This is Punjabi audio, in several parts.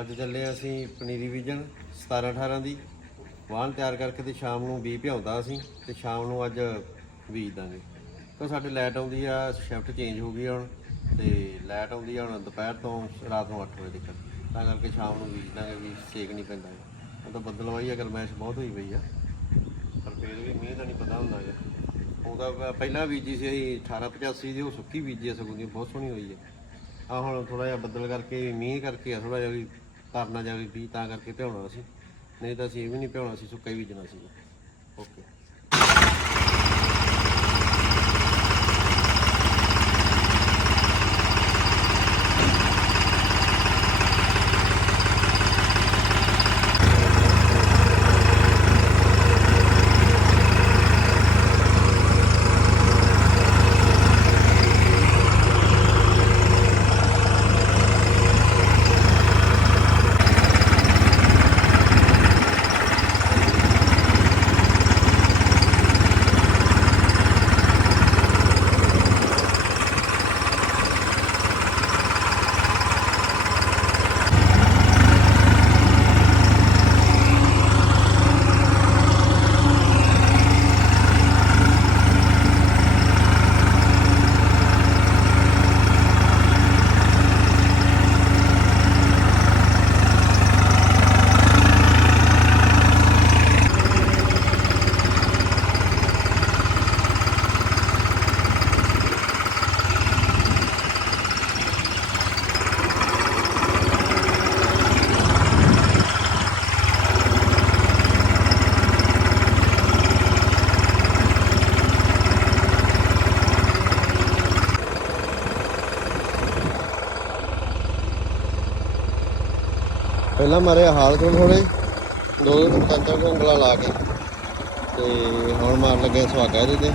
ਅੱਜ ਚੱਲੇ ਹਾਂ ਅਸੀਂ ਪਨੀਰੀ ਬੀਜਣ 17 18 ਦੀ। ਵਾਹਣ ਤਿਆਰ ਕਰਕੇ ਤੇ ਸ਼ਾਮ ਨੂੰ ਬੀਜ ਭਿਆਉਂਦਾ ਅਸੀਂ ਤੇ ਸ਼ਾਮ ਨੂੰ ਅੱਜ ਬੀਜ ਦਾਂਗੇ। ਤਾਂ ਸਾਡੇ ਲਾਈਟ ਆਉਂਦੀ ਆ ਸ਼ਿਫਟ ਚੇਂਜ ਹੋ ਗਈ ਆ ਹੁਣ ਤੇ ਲਾਈਟ ਆਉਂਦੀ ਆ ਹੁਣ ਦੁਪਹਿਰ ਤੋਂ ਰਾਤ ਨੂੰ 8 ਵਜੇ ਤੱਕ। ਤਾਂ ਕਰਕੇ ਸ਼ਾਮ ਨੂੰ ਬੀਜ ਦਾਂਗੇ ਵੀ ਸੇਕ ਨਹੀਂ ਪੈਂਦਾ ਉਹ ਤਾਂ ਬੱਦਲਵਾਈ ਆ, ਗਰਮੈਸ਼ ਬਹੁਤ ਹੋਈ ਪਈ ਆ। ਪਰ ਫਿਰ ਵੀ ਮੀਂਹ ਦਾ ਨਹੀਂ ਪਤਾ ਹੁੰਦਾ ਹੈਗਾ ਉਹਦਾ ਪ- ਪਹਿਲਾਂ ਬੀਜੀ ਸੀ ਅਸੀਂ 1885 ਦੀ, ਉਹ ਸੁੱਕੀ ਬੀਜੀ ਆ ਸਗੋਂ ਦੀ, ਬਹੁਤ ਸੋਹਣੀ ਹੋਈ ਆ। ਆ ਹੁਣ ਥੋੜਾ ਜਿਹਾ ਬੱਦਲ ਕਰਕੇ, ਮੀਂਹ ਕਰਕੇ ਆ ਥੋੜਾ ਜਿਹਾ ਵੀ ਕਰਨਾ ਜਾਵੇ ਵੀ ਤਾਂ ਕਰਕੇ ਭਿਆਉਣਾ ਸੀ ਨਹੀਂ ਤਾਂ ਅਸੀਂ ਇਹ ਵੀ ਨਹੀਂ ਭਿਆਉਣਾ ਸੀ ਸੁੱਕਾ ਹੀ ਬੀਜਣਾ ਸੀ ਓਕੇ ਪਹਿਲਾਂ ਮਾਰੇ ਹਾਲ ਤੋਂ ਥੋੜੇ ਦੋ ਦੋ ਤਿੰਨ ਤਿੰਨ ਉਂਗਲਾਂ ਲਾ ਕੇ ਤੇ ਹੁਣ ਮਾਰ ਲੱਗੇ ਸੁਹਾਗਾ ਇਹਦੇ ਤੇ।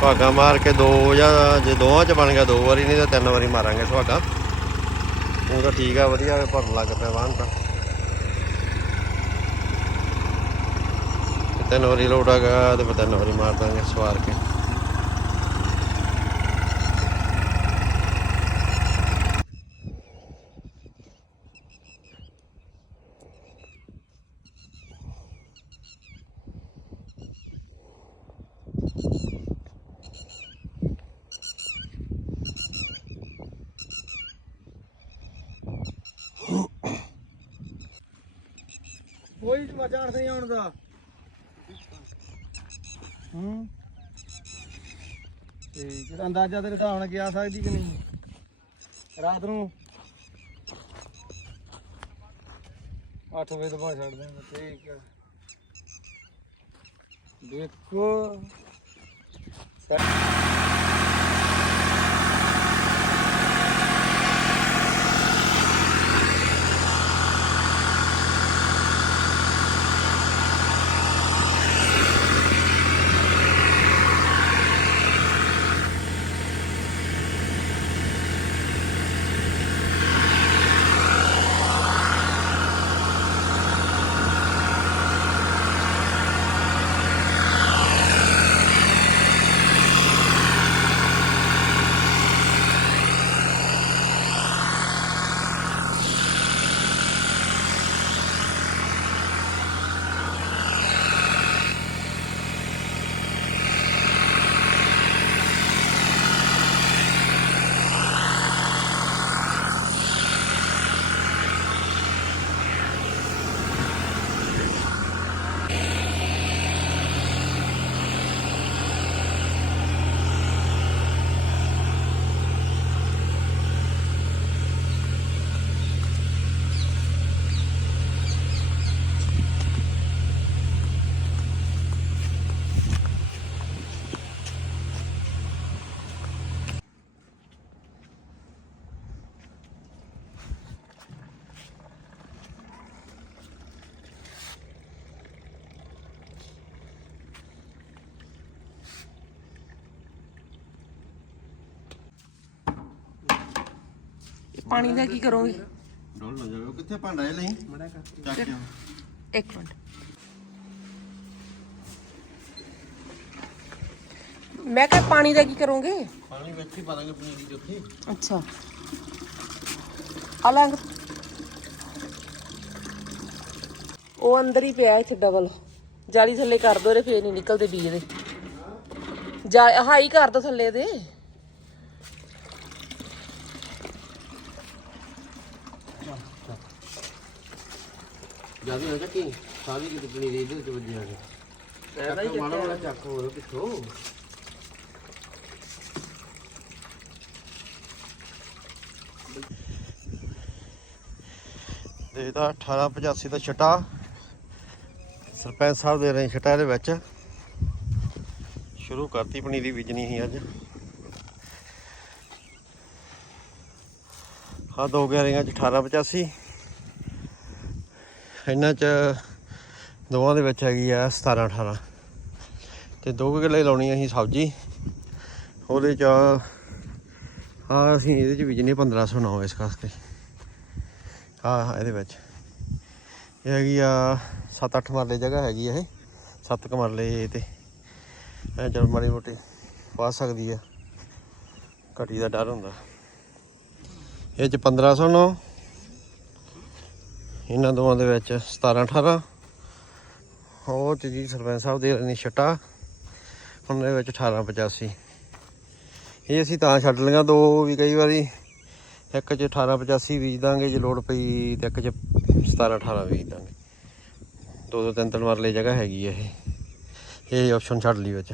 ਸੁਹਾਗਾ ਮਾਰ ਕੇ ਦੋ ਜਾਂ ਜੇ ਦੋਵਾਂ ਚ ਬਣ ਗਿਆ ਦੋ ਵਾਰੀ, ਨਹੀਂ ਤਾਂ ਤਿੰਨ ਵਾਰੀ ਮਾਰਾਂਗੇ ਸੁਹਾਗਾ। ਉਹ ਤਾਂ ਠੀਕ ਆ, ਵਧੀਆ ਭਰਨ ਲੱਗ ਪਿਆ ਵਾਹਨ ਤਾਂ ਤਿੰਨ ਵਾਰੀ ਲੋਡ ਆ ਗਿਆ ਤੇ ਫਿਰ ਤਿੰਨ ਵਾਰੀ ਮਾਰ ਦਾਂਗੇ ਸਵਾਰ ਕੇ। ਕੋਈ ਮਚਾਣ ਨਹੀਂ ਆਉਣ ਦਾ ਹੂੰ। ਤੇ ਜਿਹੜਾ ਅੰਦਾਜ਼ਾ ਤੇ ਘਟਾਉਣ ਗਿਆ ਸਕਦੀ ਕਿ ਨਹੀਂ? ਰਾਤ ਨੂੰ 8 ਵਜੇ ਤੋਂ ਬਾਅਦ ਛੱਡ ਦਾਂਗੇ ਠੀਕ ਹੈ ਦੇਖੋ। ਪਾਣੀ ਦਾ ਕੀ ਕਰੋਗੇ। ਡੋਲ ਨਾ ਜਾਵੇ ਉਹ ਕਿੱਥੇ ਭਾਂਡਾ ਇਹ ਲਈ? ਚੱਕ ਕੇ ਇੱਕ ਮਿੰਟ। ਮੈਂ ਕਿਹਾ ਪਾਣੀ ਦਾ ਕੀ ਕਰੋਗੇ? ਪਾਣੀ ਵਿੱਚ ਹੀ ਪਾ ਦਾਂਗੇ ਪਨੀਰੀ ਉੱਥੇ ਅੱਛਾ। ਆ ਲੰਗ ਉਹ ਅੰਦਰ ਹੀ ਪਿਆ ਇੱਥੇ ਡਬਲ ਜਾਲੀ ਥੱਲੇ ਕਰ ਦੋ ਰੇ ਫੇਰ ਨਹੀਂ ਨਿਕਲਦੇ ਬੀਜ ਦੇ ਜਾ ਹਾਈ ਕਰ ਦੋ ਥੱਲੇ ਦੇ ਜ਼ਿਆਦਾ ਨਾ ਚੱਕੀ ਸਾਰੀ ਕਿਤੇ ਪਨੀਰੀ ਇਹਦੇ ਵਿੱਚ ਵੱਜੀ ਆ ਐਦਾ ਹੀ ਚੱਕ ਮਾੜਾ ਮਾੜਾ ਚੱਕ ਹੋਰ ਪਿੱਛੋਂ ਦੇਦਾ 1885 ਦਾ ਛਟਾ। ਸਰਪੰਚ ਸਾਹਿਬ ਦੇ ਰਹੇ ਛਟਾ ਇਹਦੇ ਵਿੱਚ। ਸ਼ੁਰੂ ਕਰਤੀ ਪਨੀਰੀ ਬੀਜਣੀ ਸੀ ਅੱਜ। ਹਾਂ ਦੋ ਗਿਆਰੀਆਂ ਚ 1885 ਇਹਨਾਂ ਚ ਦੋਵਾਂ ਦੇ ਵਿੱਚ ਹੈਗੀ ਆ 17 18 ਤੇ 2 ਕਿੱਲੇ ਲਾਉਣੀ ਅਸੀਂ ਸਬਜ਼ੀ। ਉਹਦੇ ਚ ਆ ਅਸੀਂ ਇਹਦੇ ਚ ਬੀਜਣੀ 1509 ਇਸ ਕਰਕੇ। ਹਾਂ ਇਹਦੇ ਵਿੱਚ। ਇਹ ਹੈਗੀ ਆ 7-8 ਮਰਲੇ ਜਗ੍ਹਾ ਹੈਗੀ ਆ ਇਹ। 7 ਕੁ ਮਰਲੇ ਤੇ। ਐ ਚਲ ਮਾੜੀ ਮੋਟੀ ਪਾ ਸਕਦੀ ਆ। ਘਟੀ ਦਾ ਡਰ ਹੁੰਦਾ। ਇਹ ਚ 1509 ਇਹਨਾਂ ਦੋਵਾਂ ਦੇ ਵਿੱਚ 17 18 ਉਹ ਚ ਜੀ ਸਰਪੰਚ ਸਾਹਿਬ ਦੇ ਨੇ ਛਟਾ। ਉਹਨਾਂ ਦੇ ਵਿੱਚ 18 85 ਇਹ ਅਸੀਂ ਤਾਂ ਛੱਡ ਲਈਆਂ ਦੋ ਵੀ ਕਈ ਵਾਰੀ। ਇੱਕ ਚ 18 85 ਬੀਜ ਦਾਂਗੇ, ਜੇ ਲੋੜ ਪਈ ਤੇ ਇੱਕ ਚ 17 18 ਬੀਜ ਦਾਂਗੇ। ਦੋ ਦੋ ਤਿੰਨ ਤਿੰਨ ਮਰਲੇ ਜਗ੍ਹਾ ਹੈਗੀ ਆ ਇਹ। ਇਹ ਆਪਸ਼ਨ ਛੱਡ ਲਈ ਵਿੱਚ।